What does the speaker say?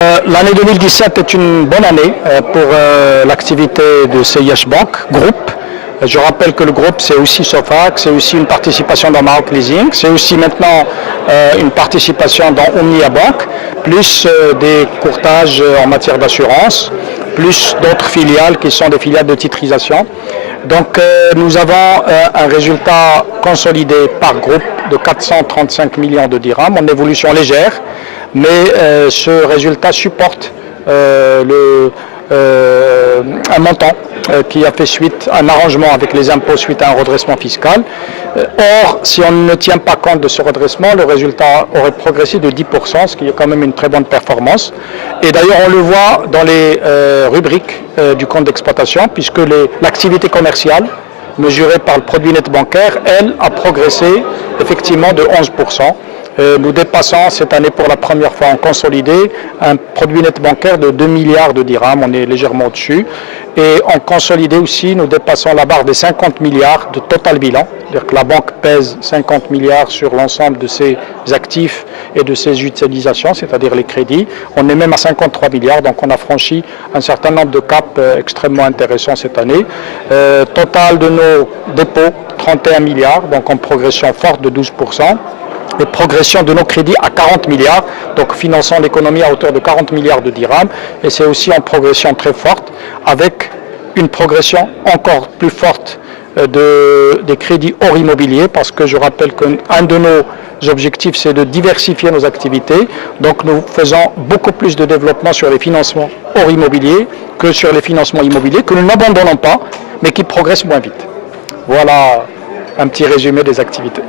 L'année 2017 est une bonne année pour l'activité de CIH Bank Group. Je rappelle que le groupe, c'est aussi Sofac, c'est aussi une participation dans Maroc Leasing, c'est aussi maintenant une participation dans Omnia Bank, plus des courtages en matière d'assurance, plus d'autres filiales qui sont des filiales de titrisation. Donc nous avons un résultat consolidé par groupe de 435 millions de dirhams en évolution légère, mais ce résultat supporte un montant qui a fait suite à un arrangement avec les impôts suite à un redressement fiscal. Or, si on ne tient pas compte de ce redressement, le résultat aurait progressé de 10%, ce qui est quand même une très bonne performance. Et d'ailleurs, on le voit dans les rubriques du compte d'exploitation, puisque l'activité commerciale, mesurée par le produit net bancaire, elle, a progressé effectivement de 11%. Nous dépassons cette année pour la première fois en consolidé un produit net bancaire de 2 milliards de dirhams, on est légèrement au-dessus. Et en consolidé aussi, nous dépassons la barre des 50 milliards de total bilan, c'est-à-dire que la banque pèse 50 milliards sur l'ensemble de ses actifs et de ses utilisations, c'est-à-dire les crédits. On est même à 53 milliards, donc on a franchi un certain nombre de caps extrêmement intéressants cette année. Total de nos dépôts, 31 milliards, donc en progression forte de 12%. Et progression de nos crédits à 40 milliards, donc finançant l'économie à hauteur de 40 milliards de dirhams. Et c'est aussi en progression très forte, avec une progression encore plus forte des crédits hors immobilier, parce que je rappelle qu'un de nos objectifs, c'est de diversifier nos activités. Donc nous faisons beaucoup plus de développement sur les financements hors immobilier que sur les financements immobiliers, que nous n'abandonnons pas, mais qui progressent moins vite. Voilà un petit résumé des activités.